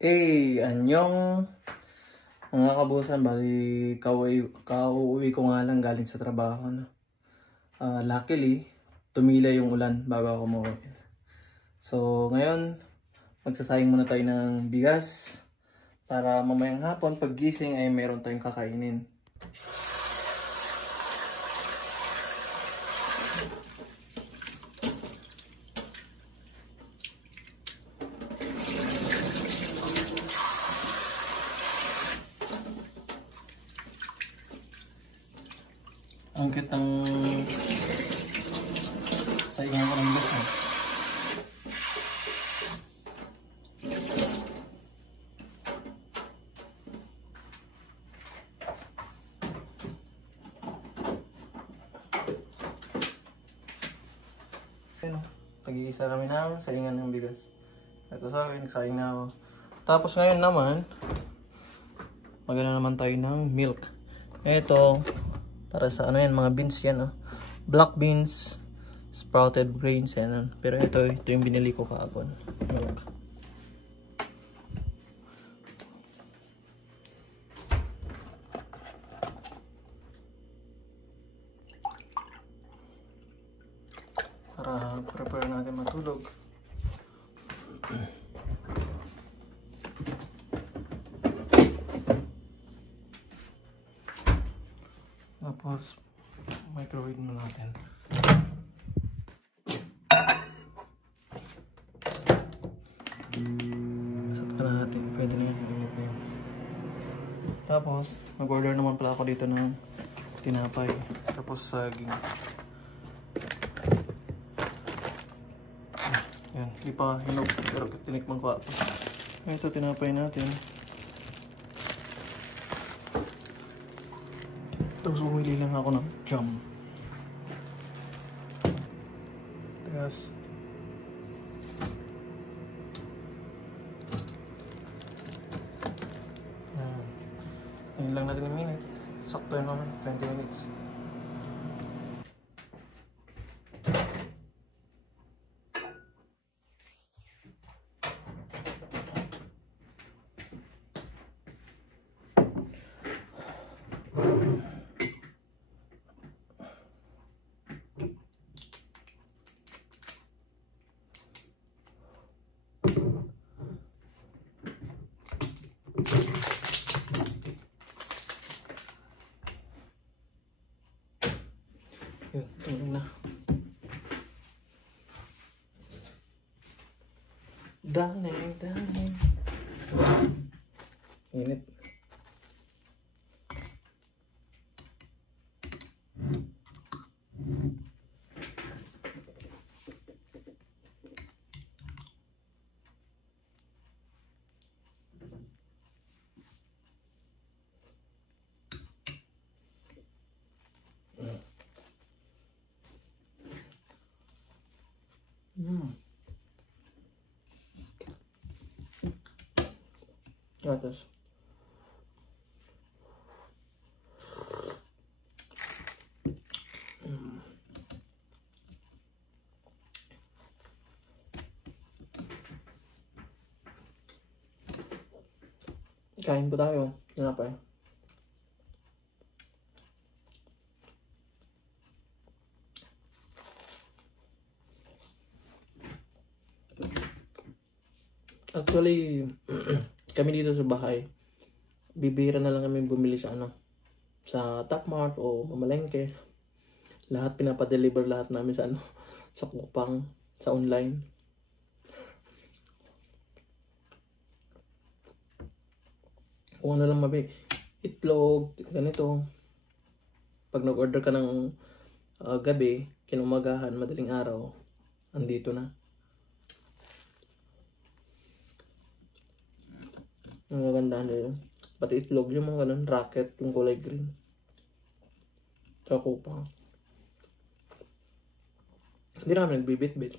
Anyong mga kabusan, bali kauwi ko nga lang galing sa trabaho. No? Luckily, tumila yung ulan bago ako umuwi. So ngayon, magsasayang muna tayo ng bigas para mamayang hapon paggising ay meron tayong kakainin. Ang kitang saingan ko ng bigas. Tag-iisa kami ng saingan ng bigas. Ito sa akin, nagsaing na ako. Tapos ngayon naman, magana naman tayo ng milk. Ito, para sa ano yan, mga beans yan. Oh. Black beans, sprouted grains yan. Pero ito yung binili ko kahapon. Milk. Para prepare natin matulog. Tapos microwave na natin. Isat pa natin. Pwede na yan. Mainit na yan. Tapos mag-order naman pala ako dito ng tinapay. Tapos saging. Yan, hindi pa hinog pero tinikman ko ako. Ito tinapay natin. Tapos bumili lang ako ng jam. Tapos yan. Ayun lang natin ng minute. Sakto yun naman, 20 minutes. Yun, tulog na. Darling. Init. Tapos kain po tayo. Tinapay. Actually, kami dito sa bahay, bibihira na lang kami bumili sa sa Top Mart o mamalengke. Lahat pinapadeliver lahat namin sa sa Coupang, sa online. Kung ano lang itlog, ganito. Pag nag-order ka ng gabi, kinumagahan, madaling araw, andito na. Ang magandaan na yun. Pati itlog, yung mga ganun, rocket, yung kulay green. Sa Coupang. Hindi namin nagbibit-bit.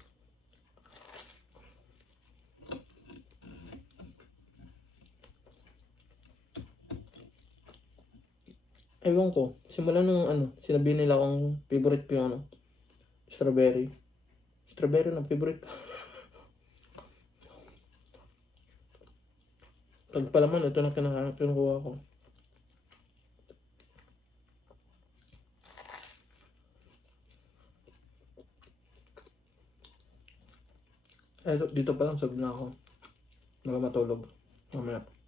Ewan ko, simula nung sinabi nila akong favorite ko yung strawberry. Strawberry na favorite ko. Tagpalaman, ito na kinukuha ko. Dito pa lang sabi na ako. Baka matulog. Mamaya.